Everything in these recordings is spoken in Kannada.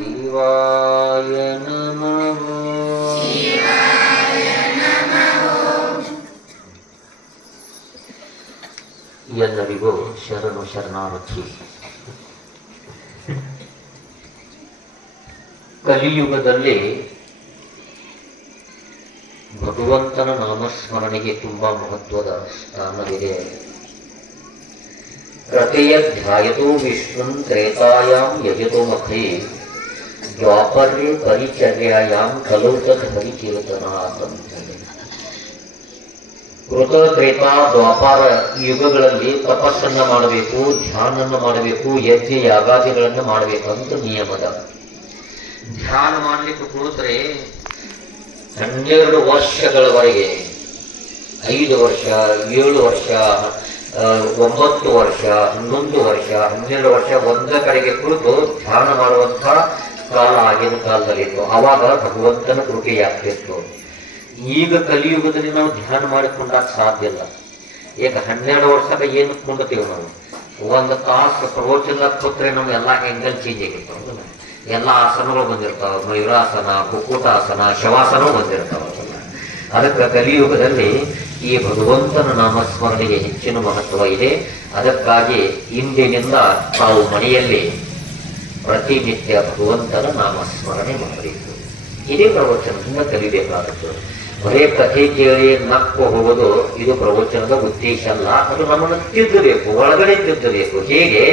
ಶಿವಾಯ ನಮಃ. ಎಲ್ಲರಿಗೂ ಶರಣು ಶರಣಾರ್ಥಿ. ಕಲಿಯುಗದಲ್ಲಿ ಭಗವಂತನ ನಾಮಸ್ಮರಣೆಗೆ ತುಂಬಾ ಮಹತ್ವದ ಸ್ಥಾನವಿದೆ. ಪ್ರತ್ಯಧ್ಯಾಯತೋ ವಿಷ್ಣುಂ ತ್ರೇತಾಯಾಂ ಯಜತೋ ಮಖೇ ದ್ವಾಪರ್ಯೆ ಪರಿಚರ್ಯಾಯಾಂ ಖಲು ತದ್ ಹರಿಕೀರ್ತನಾತ್ ಅಂತೇಳಿ. ಕೃತ ತ್ರೇತಾ ದ್ವಾಪಾರ ಯುಗಗಳಲ್ಲಿ ತಪಸ್ಸನ್ನ ಮಾಡಬೇಕು, ಧ್ಯಾನವನ್ನು ಮಾಡಬೇಕು, ಯಜ್ಞ ಯಾಗಾದಿಗಳನ್ನು ಮಾಡಬೇಕಂತ ನಿಯಮದ. ಧ್ಯಾನ ಮಾಡಲಿಕ್ಕೆ ಕೂತ್ರೆ 12 ವರ್ಷಗಳವರೆಗೆ 5 ವರ್ಷ 7 ವರ್ಷ 9 ವರ್ಷ 11 ವರ್ಷ 12 ವರ್ಷ ಒಂದ ಕಡೆಗೆ ಕುಳಿತು ಧ್ಯಾನ ಮಾಡುವಂತ ಕಾಲ ಆಗಿನ ಕಾಲದಲ್ಲಿತ್ತು. ಆವಾಗ ಭಗವಂತನ ಕೃಪೆಯಾಗ್ತಿತ್ತು. ಈಗ ಕಲಿಯುಗದಲ್ಲಿ ನಾವು ಧ್ಯಾನ ಮಾಡಿಕೊಂಡಾಗ ಸಾಧ್ಯ ಇಲ್ಲ. ಈಗ 12 ವರ್ಷಕ್ಕೆ ಏನು ಕುಂಡ್ತೀವಿ ನಾವು? 1 ತಾಸು ಪ್ರವಚನ ಕೂತ್ರೆ ನಮ್ಗೆ ಎಲ್ಲ ಎಂಗಲ್ ಚೇಂಜ್ ಆಗಿರ್ತಾವ. ಎಲ್ಲ ಆಸನಗಳು ಬಂದಿರ್ತಾವ. ಮಯೂರಾಸನ, ಕುಕ್ಕುಟಾಸನ, ಶವಾಸನ ಬಂದಿರ್ತಾವ. ಅದಕ್ಕೆ ಕಲಿಯುಗದಲ್ಲಿ ಈ ಭಗವಂತನ ನಾಮಸ್ಮರಣೆಗೆ ಹೆಚ್ಚಿನ ಮಹತ್ವ ಇದೆ. ಅದಕ್ಕಾಗಿ ಇಂದಿನಿಂದ ತಾವು ಮನೆಯಲ್ಲಿ ಪ್ರತಿನಿತ್ಯ ಭಗವಂತನ ನಾಮಸ್ಮರಣೆ ಮಾಡಬೇಕು. ಇದೇ ಪ್ರವಚನದಿಂದ ಕಲಿಬೇಕಾದದ್ದು. ಬರೇ ಕಥೆ ಕೇಳಿ ನಕ್ಕು ಹೋಗೋದು ಇದು ಪ್ರವಚನದ ಉದ್ದೇಶ ಅಲ್ಲ. ಅದು ನಮ್ಮನ್ನು ತಿದ್ದಬೇಕು, ಒಳಗಡೆ ತಿದ್ದಬೇಕು. ಹೇಗೆ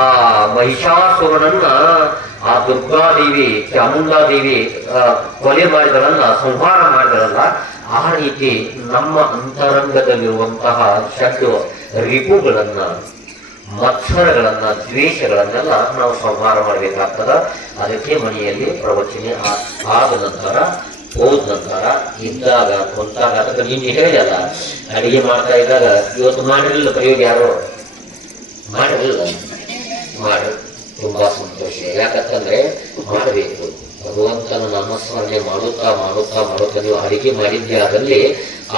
ಆ ಮಹಿಷಾಸುರನನ್ನ ಆ ದುರ್ಗಾದೇವಿ ಚಾಮುಂಡಾದೇವಿ ಕೊಲೆ ಮಾಡಿದರಲ್ಲ, ಸಂಹಾರ ಮಾಡಿದರಲ್ಲ, ಆ ರೀತಿ ನಮ್ಮ ಅಂತರಂಗದಲ್ಲಿರುವಂತಹ ಷಡ್ಡು ರಿಪುಗಳನ್ನ, ಮತ್ಸರಗಳನ್ನ, ದ್ವೇಷಗಳನ್ನೆಲ್ಲ ನಾವು ಸಂಹಾರ ಮಾಡಬೇಕಾಗ್ತದ. ಅದಕ್ಕೆ ಮನೆಯಲ್ಲಿ ಪ್ರವಚನೆ ಆದ ನಂತರ, ಹೋದ ನಂತರ, ಇದ್ದಾಗ, ಕುಂತಾಗ, ಅದಕ್ಕೆ ನೀನು ಹೇಳಿದಲ್ಲ ಅಡಿಗೆ ಮಾಡ್ತಾ ಇದ್ದಾಗ ಇವತ್ತು ಮಾಡಿರಲಿಲ್ಲ ಪ್ರಯೋಗ, ಯಾರು ಮಾಡಿರಲಿಲ್ಲ, ಮಾಡಿ ತುಂಬಾ ಸಂತೋಷ. ಯಾಕಂತಂದ್ರೆ ಮಾಡಬೇಕು. ಭಗವಂತನ ನಾಮಸ್ಮರಣೆ ಮಾಡುತ್ತಾ ಮಾಡುತ್ತಾ ಮಾಡುತ್ತಾ ನೀವು ಅಡಿಗೆ ಮಾಡಿದ್ದೆ ಆದಲ್ಲಿ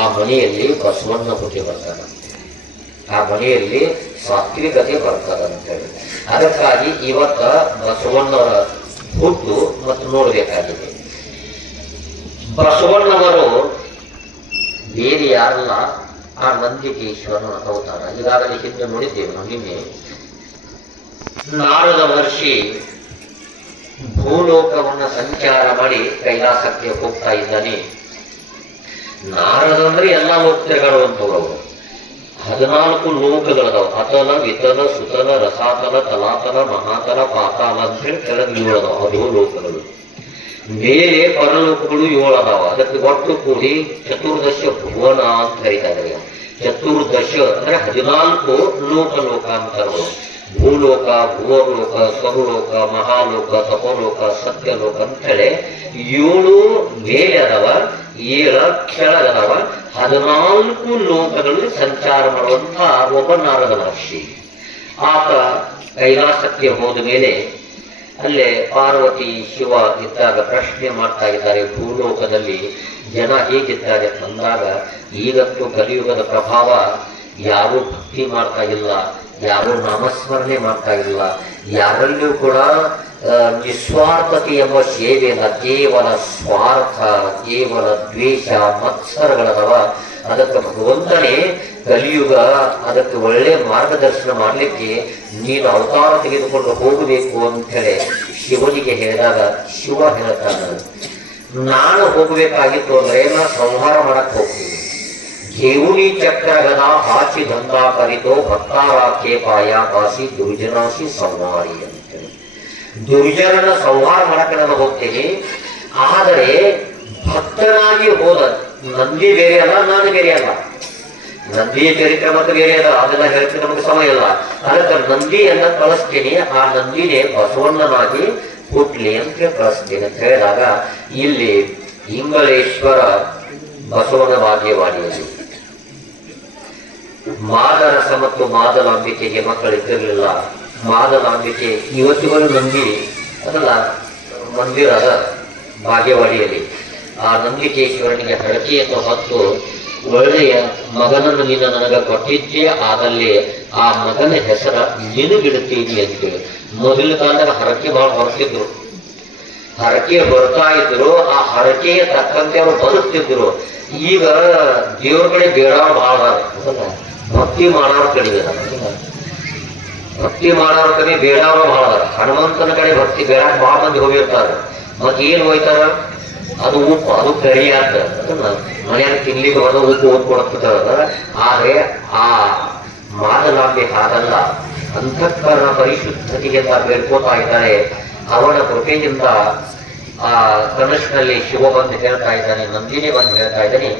ಆ ಮನೆಯಲ್ಲಿ ಬಸವಣ್ಣ ಹುಟ್ಟಿ ಬರ್ತಾರಂತೆ, ಆ ಮನೆಯಲ್ಲಿ ಸಾತ್ವಿಕತೆ ಬರ್ತಾರಂತೇಳಿ. ಅದಕ್ಕಾಗಿ ಇವತ್ತ ಬಸವಣ್ಣವರ ಹುಟ್ಟು ಮತ್ತು ನೋಡಬೇಕಾಗಿದೆ. ಬಸವಣ್ಣವರು ಬೇರೆ ಯಾರಲ್ಲ, ಆ ನಂದಿಕೇಶ್ವರನ ಅವತಾರ. ಈಗಾಗಲೇ ಹಿಂದೆ ನೋಡಿದ್ದೇವೆ ನಾವು. ನಿನ್ನೆ ನಾರದ ಮಹರ್ಷಿ ಭೂಲೋಕವನ್ನ ಸಂಚಾರ ಮಾಡಿ ಕೈಲಾಸಕ್ಕೆ ಹೋಗ್ತಾ ಇದ್ದಾನೆ. ನಾರದ ಅಂದ್ರೆ ಎಲ್ಲಾ ಲೋಕ ತಿರುಗಾಡುವಂಥವ್ರು. 14 ಲೋಕಗಳದಾವ. ಅತಲ, ವಿತಲ, ಸುತಲ, ರಸಾತಲ, ತಲಾತಲ, ಮಹಾತಲ, ಪಾತಾಲ ಅಂತ ಹೇಳಿ ಕೆಳಗೆ 7 ಅದಾವ. ಅದು ಲೋಕಗಳು. ಮೇಲೆ ಪರಲೋಕಗಳು 7 ಅದಾವ. ಅದಕ್ಕೆ ಒಟ್ಟು ಕೂಡಿ ಚತುರ್ದಶ ಭುವನ ಅಂತ ಕರೀತಾ ಇದ್ದಾರೆ. ಚತುರ್ದಶ ಅಂದ್ರೆ 14 ಲೋಕಾಂತರಗಳು. ಭೂಲೋಕ, ಭೂವರ್ಲೋಕ, ಸ್ವರ್ಲೋಕ, ಮಹಾಲೋಕ, ತಪೋಲೋಕ, ಸತ್ಯಲೋಕ ಅಂತ ಹೇಳಿ 7 ಮೇಲೆ ಅದಾವ, 7 ಕೆಳಗದಾವ. 14 ಲೋಕಗಳಲ್ಲಿ ಸಂಚಾರ ಮಾಡುವಂತಹ ಒಬ್ಬ ನಾರದ ಮಹರ್ಷಿ. ಆತ ಕೈಲಾಸಕ್ಕೆ ಹೋದ ಮೇಲೆ ಅಲ್ಲೇ ಪಾರ್ವತಿ ಶಿವ ಇದ್ದಾಗ ಪ್ರಶ್ನೆ ಮಾಡ್ತಾ ಇದ್ದಾರೆ, ಭೂಲೋಕದಲ್ಲಿ ಜನ ಹೇಗಿದ್ದಾರೆ ಅಂದಾಗ, ಈಗಂತೂ ಕಲಿಯುಗದ ಪ್ರಭಾವ, ಯಾರೂ ಭಕ್ತಿ ಮಾಡ್ತಾ ಇಲ್ಲ, ಯಾರೂ ನಾಮಸ್ಮರಣೆ ಮಾಡ್ತಾ ಇಲ್ಲ, ಯಾರಲ್ಲಿಯೂ ಕೂಡ ನಿಸ್ವಾರ್ಥತೆ ಎಂಬ ಸೇವೆ ಇಲ್ಲ. ಕೇವಲ ಸ್ವಾರ್ಥ, ಕೇವಲ ದ್ವೇಷ, ಮತ್ಸರಗಳದವ. ಅದಕ್ಕೆ ಭಗವಂತನೇ ಕಲಿಯುಗ ಅದಕ್ಕೆ ಒಳ್ಳೆ ಮಾರ್ಗದರ್ಶನ ಮಾಡಲಿಕ್ಕೆ ನೀನು ಅವತಾರ ತೆಗೆದುಕೊಂಡು ಹೋಗಬೇಕು ಅಂತ ಹೇಳಿ ಶಿವನಿಗೆ ಹೇಳಿದಾಗ ಶಿವ ಹೇಳ್ತಾನೆ, ನಾನು ಹೋಗಬೇಕಾಗಿತ್ತು ಅಂದ್ರೆ ನಾ ಸಂಹಾರ ಮಾಡಕ್ ಹೋಗ್ತೀನಿ. घेऊनी चक्र गदा हाची धंदा करीतो भक्ताराखे पाया बासी ದುರ್ಜನಾಸಿ ಸಂಹಾರಿ ಅಂತೇಳಿ. ದುರ್ಜನನ ಸಂಹಾರ ಮಾಡಕ್ಕೆ ನಾನು ಹೋಗ್ತೀನಿ. ಆದರೆ ಭಕ್ತನಾಗಿ ಹೋದ ನಂದಿ ಬೇರೆ ಅಲ್ಲ, ನಾನು ಬೇರೆ ಅಲ್ಲ. ನಂದಿಯ ಚರಿತ್ರೆ ಮತ್ತು ಬೇರೆ ಅಲ್ಲ, ಅದೆಲ್ಲ ಹೇಳ್ತೀನಿ, ನಮಗೆ ಸಮಯ ಇಲ್ಲ. ಅದಕ್ಕೆ ನಂದಿಯನ್ನ ಕಳಿಸ್ತೀನಿ, ಆ ನಂದಿನೇ ಬಸವಣ್ಣನಾಗಿ ಹುಟ್ಲಿ ಅಂತ ಕಳಿಸ್ತೀನಿ ಅಂತ ಹೇಳಿದಾಗ, ಇಲ್ಲಿ ಇಂಗಳೇಶ್ವರ ಬಸವನ ಭಾಗ್ಯವಾಣಿಯಲ್ಲಿ ಮಾದರಸ ಮತ್ತು ಮಾದಲಾಂಬಿಕೆಗೆ ಮಕ್ಕಳಿದ್ದಿರಲಿಲ್ಲ. ಮಾದಲಾಂಬಿಕೆ ಇವತ್ತಿಗೂ ನಂದಿ ಅದಲ್ಲ ಮಂದಿರ ಅದ ಭಾಗ್ಯವಾಡಿಯಲ್ಲಿ. ಆ ನಂದಿಕೇಶ್ವರನಿಗೆ ಹರಕೆಯನ್ನು ಹೊತ್ತು ಒಳ್ಳೆಯ ಮಗನನ್ನು ನೀನು ನನಗೆ ಕೊಟ್ಟಿದ್ದೆ, ಆದಲ್ಲಿ ಆ ಮಗನ ಹೆಸರ ನಿನಗಿಡುತ್ತೀನಿ ಅಂತೇಳಿ. ಮೊದಲ ಕಾಲದಾಗ ಹರಕೆ ಬಹಳ ಹೊರತಿದ್ರು. ಹರಕೆ ಬರ್ತಾ ಇದ್ರು, ಆ ಹರಕೆಯ ತಕ್ಕಂತೆ ಅವರು ಬದುಕ್ತಿದ್ರು. ಈಗ ದೇವ್ರ ಕಡೆ ಬೇಡವ್ರು ಬಹಳ ಭಕ್ತಿ ಮಾಡೋರು ಕಡಿಮೆ, ಭಕ್ತಿ ಮಾಡೋರ ಕಡೆ ಬೇಡವ್ರು ಬಹಳ. ಹನುಮಂತನ ಕಡೆ ಭಕ್ತಿ ಬೇಡಕ್ಕೆ ಬಹಳ ಮಂದಿ ಹೋಗಿರ್ತಾರೆ. ಮತ್ ಏನ್ ಹೋಯ್ತಾರ, ಅದು ಉಪ್ಪು, ಅದು ಕರಿ ಅಂತ ಮನೆಯಾಗ ತಿನ್ಲಿಕ್ಕೆ ಬರೋ ಉಪ್ಪು ಉಪ್ಪು ಕೊಡ್ತಿರ್ತಾರ. ಆದ್ರೆ ಆ ಮಾದಲಾಂಬೆ ಹಾಗಲ್ಲ, ಅಂತಃಕರಣ ಪರಿಶುದ್ಧತೆಯಿಂದ ಬೇಡ್ಕೋತಾ ಇದ್ದಾರೆ. ಅವನ ಕೃಪೆಯಿಂದ ಆ ಕನಸಿನಲ್ಲಿ ಶಿವ ಬಂದು ಹೇಳ್ತಾ ಇದ್ದಾನೆ, ನಂದಿನಿ ಬಂದು ಹೇಳ್ತಾ ಇದ್ದಾನೆ,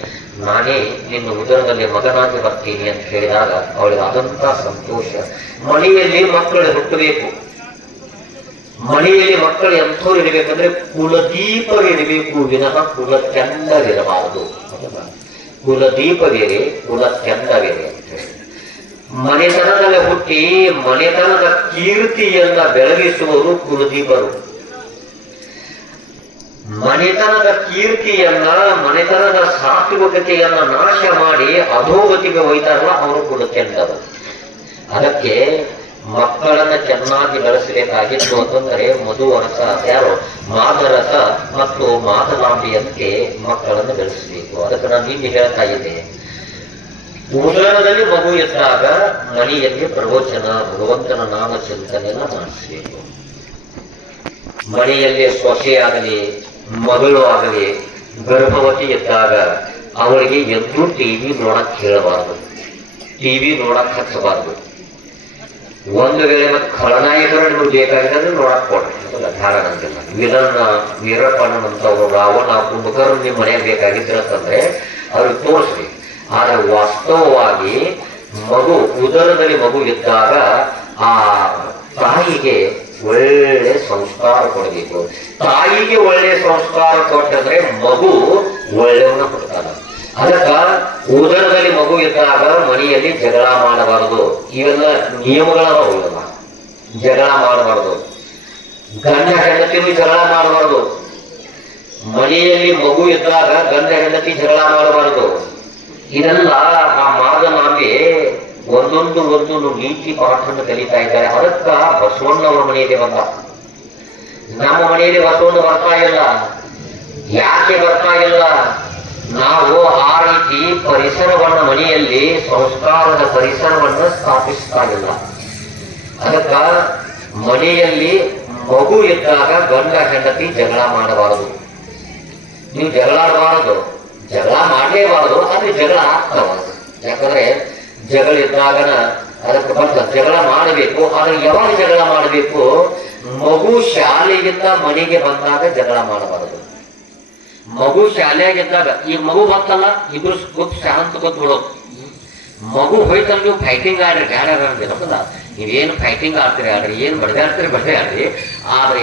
ನಾನೇ ನಿನ್ನ ಉದರದಲ್ಲಿ ಮಗನಾಗಿ ಬರ್ತೀನಿ ಅಂತ ಹೇಳಿದಾಗ ಅವಳಿಗೆ ಆದಂತ ಸಂತೋಷ. ಮನೆಯಲ್ಲಿ ಮಕ್ಕಳು ಹುಟ್ಟಬೇಕು. ಮನೆಯಲ್ಲಿ ಮಕ್ಕಳು ಎಂಥವ್ರು ಇರಬೇಕಂದ್ರೆ ಕುಲದೀಪರು ಇರಬೇಕು, ವಿನಃ ಕುಲ ಕೆಂಡವಿರಬಾರದು. ಕುಲದೀಪ ಬೇರೆ, ಕುಲ ಕೆಂಡ ಬೇರೆ ಅಂತ ಹೇಳಿ. ಮನೆತನದಲ್ಲಿ ಹುಟ್ಟಿ ಮನೆತನದ ಕೀರ್ತಿಯನ್ನ ಬೆಳಗಿಸುವರು ಕುಲದೀಪರು. ಮನೆತನದ ಕೀರ್ತಿಯನ್ನ, ಮನೆತನದ ಸಾತ್ವಿಕತೆಯನ್ನ ನಾಶ ಮಾಡಿ ಅಧೋಗತಿಗೆ ಒಯ್ತಾರಲ್ಲ ಅವರು ಕುಲಕೆಂಡರು. ಅದಕ್ಕೆ ಮಕ್ಕಳನ್ನ ಚೆನ್ನಾಗಿ ಬೆಳೆಸಬೇಕಾಗಿತ್ತು ಅಂತಂದ್ರೆ ಮಧುವರಸ, ಯಾರು ಮಾದರಸ ಮತ್ತು ಮಾದಲಾಂಬಿಯಂತೆ ಮಕ್ಕಳನ್ನು ಬೆಳೆಸಬೇಕು. ಅದಕ್ಕೆ ನಾನು ನಿನ್ನೆ ಹೇಳ್ತಾ ಇದ್ದೆ, ಉದರದಲ್ಲಿ ಮಗು ಇದ್ದಾಗ ಮನೆಯಲ್ಲಿ ಪ್ರವಚನ, ಭಗವಂತನ ನಾಮ ಚಿಂತನೆಯನ್ನ ಮಾಡಿಸಬೇಕು. ಮನೆಯಲ್ಲಿ ಸೊಸೆಯಾಗಲಿ ಮಗಳು ಆಗಲಿ ಗರ್ಭವತಿ ಇದ್ದಾಗ ಅವಳಿಗೆ ಎದ್ದು ಟಿವಿ ನೋಡಕ್ ಹೇಳಬಾರ್ದು, ಟಿವಿ ನೋಡಕ್ ಹಚ್ಚಬಾರ್ದು. ಒಂದು ವೇಳೆ ಮತ್ತೆ ಖಳನಾಯಕರು ನಿಮ್ಗೆ ಬೇಕಾಗಿದ್ರೆ ನೋಡಕ್ ಕೊಡ್ರಿ, ಧಾರಣಂತಿಲ್ಲ. ವಿಲನ್ನ ವೀರಪ್ಪನಂತವ್ರು, ರಾವಣ, ಕುಂಭಕರು ನಿಮ್ಮ ಮನೆಯಾಗ ಬೇಕಾಗಿದ್ರಂತಂದ್ರೆ ಅವ್ರಿಗೆ ತೋರಿಸ್ರಿ. ಆದ್ರೆ ವಾಸ್ತವವಾಗಿ ಮಗು ಉದರದಲ್ಲಿ ಮಗು ಇದ್ದಾಗ ಆ ತಾಯಿಗೆ ಒಳ್ಳೆ ಸಂಸ್ಕಾರ ಕೊಡಬೇಕು. ತಾಯಿಗೆ ಒಳ್ಳೆ ಸಂಸ್ಕಾರ ಕೊಟ್ಟಂದ್ರೆ ಮಗು ಒಳ್ಳೆಯವನ್ನ ಕೊಡ್ತಾನ. ಅದಕ್ಕ ಉದರದಲ್ಲಿ ಮಗು ಇದ್ದಾಗ ಮನೆಯಲ್ಲಿ ಜಗಳ ಮಾಡಬಾರದು. ಇವೆಲ್ಲ ನಿಯಮಗಳಲ್ಲ. ಜಗಳ ಮಾಡಬಾರದು, ಗಂಡ ಹೆಂಡತಿನೂ ಜಗಳ ಮಾಡಬಾರದು. ಮನೆಯಲ್ಲಿ ಮಗು ಇದ್ದಾಗ ಗಂಡ ಹೆಂಡತಿ ಜಗಳ ಮಾಡಬಾರದು. ಇದೆಲ್ಲ ಆ ಮಾದನಾಂಬೆ ಒಂದೊಂದು ನೀತಿ ಪಾಠವನ್ನು ಕಲಿತಾ ಇದ್ದಾರೆ. ಅದಕ್ಕ ಬಸವಣ್ಣವರ ಮನೆಯಲ್ಲಿ ಬಂದ. ನಮ್ಮ ಮನೆಯಲ್ಲಿ ಬಸವಣ್ಣ ಬರ್ತಾ ಇಲ್ಲ. ಯಾಕೆ ಬರ್ತಾ ಇಲ್ಲ? ನಾವು ಆ ರೀತಿ ಪರಿಸರವನ್ನ, ಮನೆಯಲ್ಲಿ ಸಂಸ್ಕಾರದ ಪರಿಸರವನ್ನ ಸ್ಥಾಪಿಸ್ತಾ ಇಲ್ಲ. ಅದಕ್ಕ ಮನೆಯಲ್ಲಿ ಮಗು ಇದ್ದಾಗ ಗಂಡ ಹೆಂಡತಿ ಜಗಳ ಮಾಡಬಾರದು. ನೀವು ಜಗಳ ಆಡಬಾರದು, ಜಗಳ ಮಾಡಲೇಬಾರದು. ಆದ್ರೆ ಜಗಳ ಆಗ್ತಬಾರದು. ಯಾಕಂದ್ರೆ ಜಗಳ ಇದ್ದಾಗನ ಅದಕ್ಕೆ ಬಂದ ಜಗಳ ಮಾಡಬೇಕು. ಆದ್ರೆ ಯಾವಾಗ ಜಗಳ ಮಾಡಬೇಕು? ಮಗು ಶಾಲೆಗಿಂತ ಮನೆಗೆ ಬಂದಾಗ ಜಗಳ ಮಾಡಬಾರದು. ಮಗು ಶಾಲೆಯಾಗಿದ್ದಾಗ, ಈಗ ಮಗು ಬಂತಲ್ಲ, ಇಬ್ರು ಕೂತ್ ಶಾಂತ ಕೂತ್ ಬಿಡೋದು. ಮಗು ಹೋಯ್ತಲ್ಲ, ನೀವು ಫೈಟಿಂಗ್ ಆಡ್ರಿ, ಬ್ಯಾಡ ಅನ್ನೋದಿಲ್ಲ. ನೀವೇನು ಫೈಟಿಂಗ್ ಆಡ್ತೀರಿ ಆಡ್ರಿ, ಏನು ಬಡ್ದಾಡ್ತೀರಿ ಬಡ್ದಾಡ್ರಿ. ಆದ್ರೆ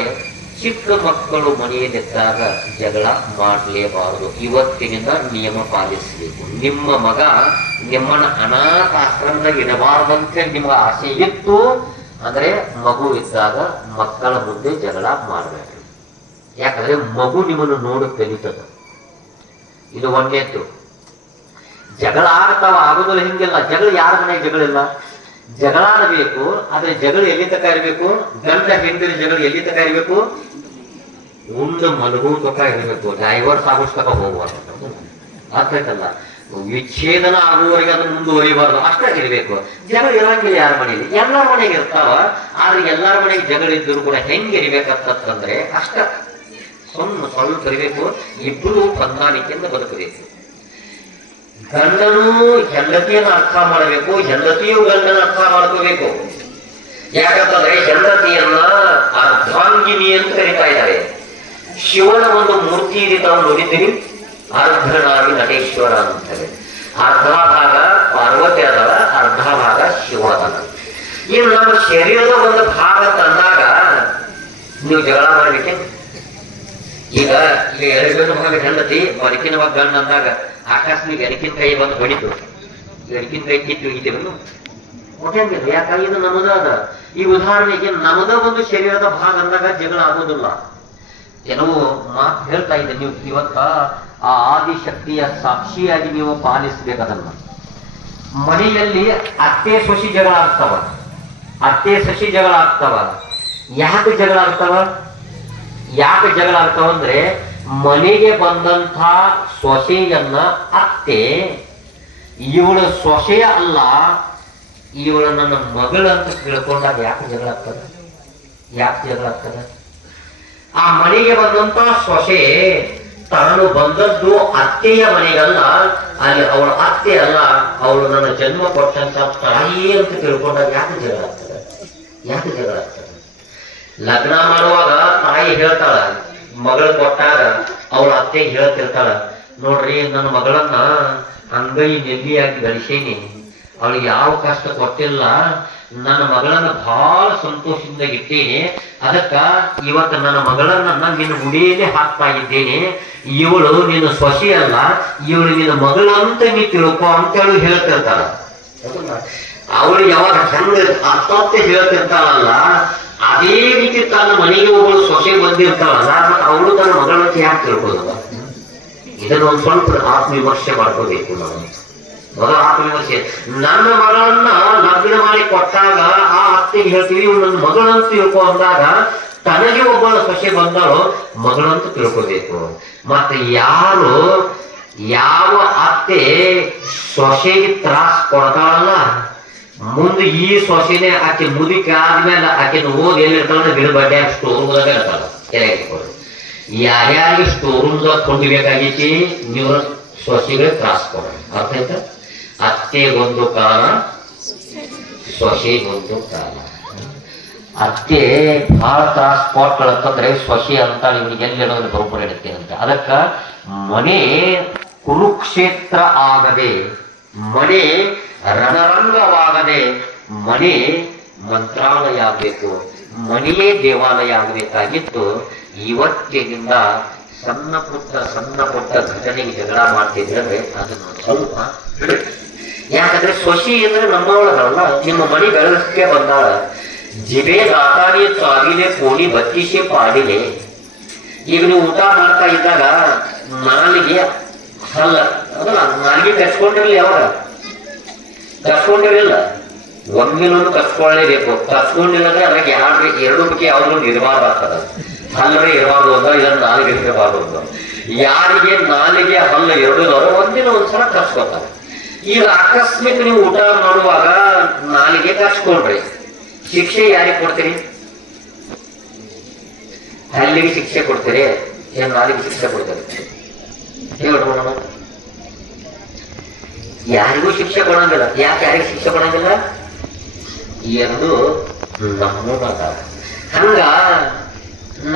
ಚಿಕ್ಕ ಮಕ್ಕಳು ಮನೆಯಲ್ಲಿದ್ದಾಗ ಜಗಳ ಮಾಡಲೇಬಾರದು. ಇವತ್ತಿನಿಂದ ನಿಯಮ ಪಾಲಿಸಬೇಕು. ನಿಮ್ಮ ಮಗ ನಿಮ್ಮನ್ನ ಅನಾಥಾಶ್ರಮದಾಗ ಇಡಬಾರದಂತೆ ನಿಮ್ಗೆ ಆಸೆ ಇತ್ತು ಅಂದ್ರೆ ಮಗು ಇದ್ದಾಗ ಮಕ್ಕಳ ಮುಂದೆ ಜಗಳ ಮಾಡಬೇಡ್ರಿ. ಯಾಕಂದ್ರೆ ಮಗು ನಿಮ್ಮನ್ನು ನೋಡಿ ಕಲಿತದ. ಇದು ಒಂದೇದ್ದು. ಜಗಳ ಆಗ್ತಾವ, ಆಗೋದಿಲ್ಲ ಹಿಂಗಿಲ್ಲ. ಜಗಳ ಯಾರ ಮನೆಗೆ ಜಗಳ ಇಲ್ಲ? ಜಗಳ ಆಡಬೇಕು. ಆದ್ರೆ ಜಗಳ ಎಲ್ಲಿ ತಕ ಇರಬೇಕು? ಗಂಡ ಹೆಂಡತಿ ಜಗಳ ಎಲ್ಲಿ ತಕ ಇರಬೇಕು? ಉಂಡು ಮಲಗು ತಕ ಇರಬೇಕು. ಡೈವರ್ಸ್ ಆಗೋಸ್ತಕ ಹೋಗುವಂತ ಅರ್ಥ ಆಯ್ತಲ್ಲ. ವಿಚ್ಛೇದನ ಆಗುವವರೆಗೆ ಅದನ್ನು ಮುಂದುವರಿಬಾರ್ದು, ಅಷ್ಟೇ ಇರಬೇಕು. ಜಗಳ ಇರಂಗಿಲ್ಲ ಯಾರ ಮನೆಯಲ್ಲಿ? ಎಲ್ಲರ ಮನೆಗೆ ಇರ್ತಾವ. ಆದ್ರೆ ಎಲ್ಲರ ಮನೆಗೆ ಜಗಳ ಇದ್ದರೂ ಕೂಡ ಹೆಂಗೆ ಇರ್ಬೇಕಂತಂದ್ರೆ ಅಷ್ಟ ಸ್ವಲ್ಪ ಇರಬೇಕು. ಇಬ್ಬರು ಹೊಂದಾಣಿಕೆಯಿಂದ ಬದುಕಬೇಕು. ಗಂಡನೂ ಹೆಂಡತಿಯನ್ನು ಅರ್ಥ ಮಾಡಬೇಕು, ಹೆಂಡತಿಯು ಗಂಡನ ಅರ್ಥ ಮಾಡ್ಕೋಬೇಕು. ಯಾಕಂತಂದ್ರೆ ಹೆಂಡತಿಯನ್ನ ಅರ್ಧಾಂಗಿನಿ ಅಂತ ಕರೀತಾ ಇದ್ದಾರೆ. ಶಿವನ ಒಂದು ಮೂರ್ತಿ ಇದೆ, ತಾವು ನೋಡಿದ್ದೀರಿ, ಅರ್ಧನಾಗಿ ನಟೇಶ್ವರ ಅಂತೇಳಿ. ಅರ್ಧ ಭಾಗ ಪಾರ್ವತಿ ಅದಲ್ಲ, ಅರ್ಧ ಭಾಗ ಶಿವ ಅದಲ್ಲ. ಇನ್ನು ನಮ್ಮ ಶರೀರದ ಒಂದು ಭಾಗ ತಂದಾಗ ನೀವು ಜಗಳ ಮಾಡ್ಬೇಕೆ? ಈಗ ಎಡಗಿನ ಭಾಗ ಹೆಂಡತಿ, ಬಲಕಿನ ಭಾಗ ಗಂಡ ಅಂದಾಗ ಆಕಾಶನಿಗೆ ಎಡಕಿನ ಕೈ ಬಂದು ಹೊಡಿತು, ಎಡಕಿನ ಕೈ ಕಿತ್ತು ಹಿಡಿತೀವಿ ಹೊಟ್ಟೆಂಗಿಲ್ಲ. ಯಾಕಂದ್ರೆ ಇದು ನಮ್ಮದ ಅದ. ಈ ಉದಾಹರಣೆಗೆ ನಮ್ಮದ ಒಂದು ಶರೀರದ ಭಾಗ ಅಂದಾಗ ಜಗಳ ಆಗೋದಿಲ್ಲ. ಕೆಲವು ಮಾತು ಹೇಳ್ತಾ ಇದ್ದೆ, ನೀವು ಇವತ್ತ ಆ ಆದಿಶಕ್ತಿಯ ಸಾಕ್ಷಿಯಾಗಿ ನೀವು ಪಾಲಿಸ್ಬೇಕು ಅದನ್ನ. ಮನೆಯಲ್ಲಿ ಅತ್ತೆ ಸೊಸಿ ಜಗಳ ಆಗ್ತಾವ, ಅತ್ತೆ ಸೊಸಿ ಜಗಳ ಆಗ್ತಾವ. ಯಾಕೆ ಜಗಳ ಆಗ್ತಾವ? ಯಾಕೆ ಜಗಳ ಆಗ್ತಾವಂದ್ರೆ ಮನೆಗೆ ಬಂದಂಥ ಸೊಸೆಯನ್ನ ಅತ್ತೆ ಇವಳ ಸೊಸೆಯ ಅಲ್ಲ, ಇವಳು ನನ್ನ ಮಗಳಂತ ತಿಳ್ಕೊಂಡಾಗ ಯಾಕೆ ಜಗಳ ಆಗ್ತದ? ಆ ಮನೆಗೆ ಬಂದಂತ ಸೊಸೆ ತಾನು ಬಂದದ್ದು ಅತ್ತೆಯ ಮನೆಗಲ್ಲ, ಅಲ್ಲಿ ಅವಳ ಅತ್ತೆ ಅಲ್ಲ, ಅವಳು ನನ್ನ ಜನ್ಮ ಕೊಟ್ಟಂತ ತಾಯಿ ಅಂತ ತಿಳ್ಕೊಂಡಾಗ ಯಾಕೆ ಜಗಳ ಆಗ್ತದೆ? ಲಗ್ನ ಮಾಡುವಾಗ ತಾಯಿ ಹೇಳ್ತಾಳ, ಮಗಳು ಕೊಟ್ಟಾಗ ಅವಳ ಅತ್ತೆ ಹೇಳ್ತಿರ್ತಾಳ, ನೋಡ್ರಿ ನನ್ನ ಮಗಳನ್ನ ಅಂಗೈ ನೆಲ್ಲಿಯಾಗಿ ಗಳಿಸೇನಿ, ಅವಳಿಗೆ ಯಾವ ಕಷ್ಟ ಕೊಟ್ಟಿಲ್ಲ, ನನ್ನ ಮಗಳನ್ನ ಬಹಳ ಸಂತೋಷದಿಂದ ಇಟ್ಟೇನೆ, ಅದಕ್ಕ ಇವತ್ತು ನನ್ನ ಮಗಳನ್ನ ನಿನ್ನ ಗುಡಿಯಲ್ಲೇ ಹಾಕ್ತಾ ಇದ್ದೇನೆ, ಇವಳು ನಿನ್ನ ಸೊಸೆ ಅಲ್ಲ, ಇವಳು ನಿನ್ನ ಮಗಳಂತ ನೀ ತಿಳ್ಕೊ ಅಂತೇಳಿ ಹೇಳ್ತಿರ್ತಾಳ. ಅವಳು ಯಾವಾಗ ಚಂದ ಅರ್ಥಾರ್ಥೆ ಹೇಳ್ತಿರ್ತಾಳಲ್ಲ, ಅದೇ ರೀತಿ ತನ್ನ ಮನೆಗೆ ಒಬ್ಬಳು ಸೊಸೆ ಬಂದಿರ್ತಾಳಲ್ಲ, ಅವಳು ತನ್ನ ಮಗಳಂತ ಯಾಕೆ ತಿಳ್ಕೊಳ್ಳೋದ? ಇದನ್ನ ಒಂದು ಸ್ವಲ್ಪ ಆತ್ಮವಿಮರ್ಶೆ ಮಾಡ್ಕೋಬೇಕು ನಾವು. ಮೊದಲ ಆತ್ಮವಿಮರ್ಶೆ. ನನ್ನ ಮಗಳನ್ನ ಲಗ್ನ ಮಾಡಿ ಕೊಟ್ಟಾಗ ಆ ಅತ್ತೆಗೆ ಹೇಳ್ತೀವಿ ಇವಳು ನನ್ನ ಮಗಳಂತ ತಿಳ್ಕೊ ಅಂದಾಗ, ತನಗೆ ಒಬ್ಬಳ ಸೊಸೆ ಬಂದಾಳು ಮಗಳಂತ ತಿಳ್ಕೋಬೇಕು. ಮತ್ತೆ ಯಾವ ಅತ್ತೆ ಸೊಸೆಗೆ ತ್ರಾಸ ಕೊಡ್ತಾಳಲ್ಲ, ಮುಂದೆ ಈ ಸೊಸೆನೆ ಆಕೆ ಮುದುಕಿ ಆದ್ಮೇಲೆ ಆಕೆನ ಓದಿ ಎಲ್ಲಿರ್ತಾಳೆ ಬಿಲ್ ಬಡ್ಡೆ ಸ್ಟೋರ್ ರೂಮ್ದಾಗ ಇರ್ತಾಳ. ಯಾರ್ಯಾರಿಗೆ ಸ್ಟೋರ್ ರೂಮ್ದಾಗ ಕೊಂಡಿಬೇಕಾಗೈತಿ ನೀವು ಸೊಸೆಗೆ ತ್ರಾಸ ಕೊಡ. ಅರ್ಥ ಆಯ್ತಾ? ಅತ್ತೆಗೊಂದು ಕಾಲ, ಸೊಸೆಗೊಂದು ಕಾಲ. ಅತ್ತೆ ಬಹಳ ತ್ರಾಸ ಕೊಟ್ಟಳಂತಂದ್ರೆ ಸೊಸೆ ಅಂತ ಇವನಿಗೆ ಎಲ್ಲಿಡೋದು ಬರೋಬ್ಬರ ಇಡುತ್ತೆ ಅಂತ. ಅದಕ್ಕ ಮನೆ ಕುರುಕ್ಷೇತ್ರ ಆಗದೆ, ಮನೆ ರಣರಂಗವಾಗದೆ, ಮನೆ ಮಂತ್ರಾಲಯ ಆಗಬೇಕು, ಮನೆಯೇ ದೇವಾಲಯ ಆಗಬೇಕಾಗಿತ್ತು. ಇವತ್ತಿನಿಂದ ಸಣ್ಣ ಪುಟ್ಟ ಘಟನೆಗೆ ಜಗಳ ಮಾಡ್ತಿದ್ರೆ ಅದನ್ನು ಸ್ವಲ್ಪ, ಯಾಕಂದ್ರೆ ಸೊಸೆ ಅಂದ್ರೆ ನಮ್ಮವಳಲ್ಲ, ನಿಮ್ಮ ಮನೆ ಬೆಳಗ್ಗೆ ಬಂದಾಳ. ಜಿಬೆ ದಾತಾನೆ ಸಾವಿಲೆ ಕೋಣಿ ಬತ್ತಿಸೆ ಪಾಡಿಲೆ. ಈಗ ನೀವು ಊಟ ಮಾಡ್ತಾ ಇದ್ದಾಗ ನಾಲಿಗೆ ಹಲ್ಲ ಅದಲ್ಲ, ನಾಲಿಗೆ ಕಚ್ಕೊಂಡಿರ್ಲಿ, ಯಾವಾಗ ಕಚ್ಕೊಂಡಿರಲಿಲ್ಲ, ಒಮ್ಮೆಲೊಂದು ಕಚ್ಕೊಳ್ಳೇಬೇಕು. ಕಚ್ಕೊಂಡಿಲ್ಲ ಅಂದ್ರೆ ಅದ್ರಾಗ ಎರಡು ಬಗ್ಗೆ ಯಾವ್ದೊಂದು ಇರಬಾರ್ದು ಆಗ್ತದ. ಹಲ್ಲರೆ ಇರಬಾರ್ದು ಅಂದ, ಇದನ್ನ ನಾಲಿಗೆ ಇರಬಾರ್ದು ಅಂದ. ಯಾರಿಗೆ ನಾಲಿಗೆ ಹಲ್ಲು ಎರಡದವರು ಒಂದಿನ ಒಂದ್ಸಲ ಕಚ್ಕೊತಾರೆ. ಈಗ ಆಕಸ್ಮಿಕ ನೀವು ಊಟ ಮಾಡುವಾಗ ನಾಲಿಗೆ ಕಚ್ಕೊಂಡ್ರಿ, ಶಿಕ್ಷೆ ಯಾರಿಗೆ ಕೊಡ್ತೀರಿ? ಹಲ್ಲಿಗೆ ಶಿಕ್ಷೆ ಕೊಡ್ತೀರಿ, ಏನ್ ನಾಲಿಗೆ ಶಿಕ್ಷೆ ಕೊಡ್ತೀರಿ? ಹೇಳ್ಬೋಣ. ಯಾರಿಗೂ ಶಿಕ್ಷೆ ಕೊಡಂಗಿಲ್ಲ. ಯಾಕೆ ಯಾರಿಗೂ ಶಿಕ್ಷೆ ಕೊಡಂಗಿಲ್ಲ? ಎರಡು ನಮ್ಮೂರಾಗ. ಹಂಗ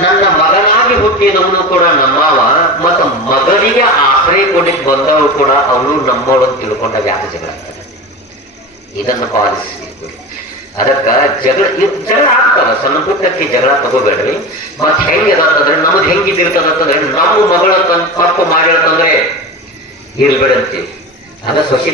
ನನ್ನ ಮಗನಾಗಿ ಹುಟ್ಟಿದವನು ಕೂಡ ನಮ್ಮವ, ಮತ್ತು ಮಗನಿಗೆ ಆಶ್ರಯ ಕೊಟ್ಟಿಗೆ ಬಂದವರು ಕೂಡ ಅವಳು ನಮ್ಮವಳು ಅಂತ ತಿಳ್ಕೊಂಡಾಗ ಯಾಕೆ ಜಗಳ ಆಗ್ತದೆ? ಇದನ್ನು ಪಾಲಿಸಬೇಕು. ಅದಕ್ಕ ಜಗಳ ಆಗ್ತಾವ, ಸಣ್ಣ ಪುಟ್ಟಕ್ಕೆ ಜಗಳ ತಗೋಬೇಡ್ರಿ. ಮತ್ ಹೆಂಗಿದಂತಂದ್ರೆ ನಮ್ದು ಹೆಂಗಿದಿರ್ತದಂತಂದ್ರೆ ನಮ್ಮ ಮಗಳ ತಪ್ಪು ಮಾಡಿರ್ತಂದ್ರೆ ಇರ್ಬೇಡಂತೀವಿ. ಅದ ಸೊಸಿ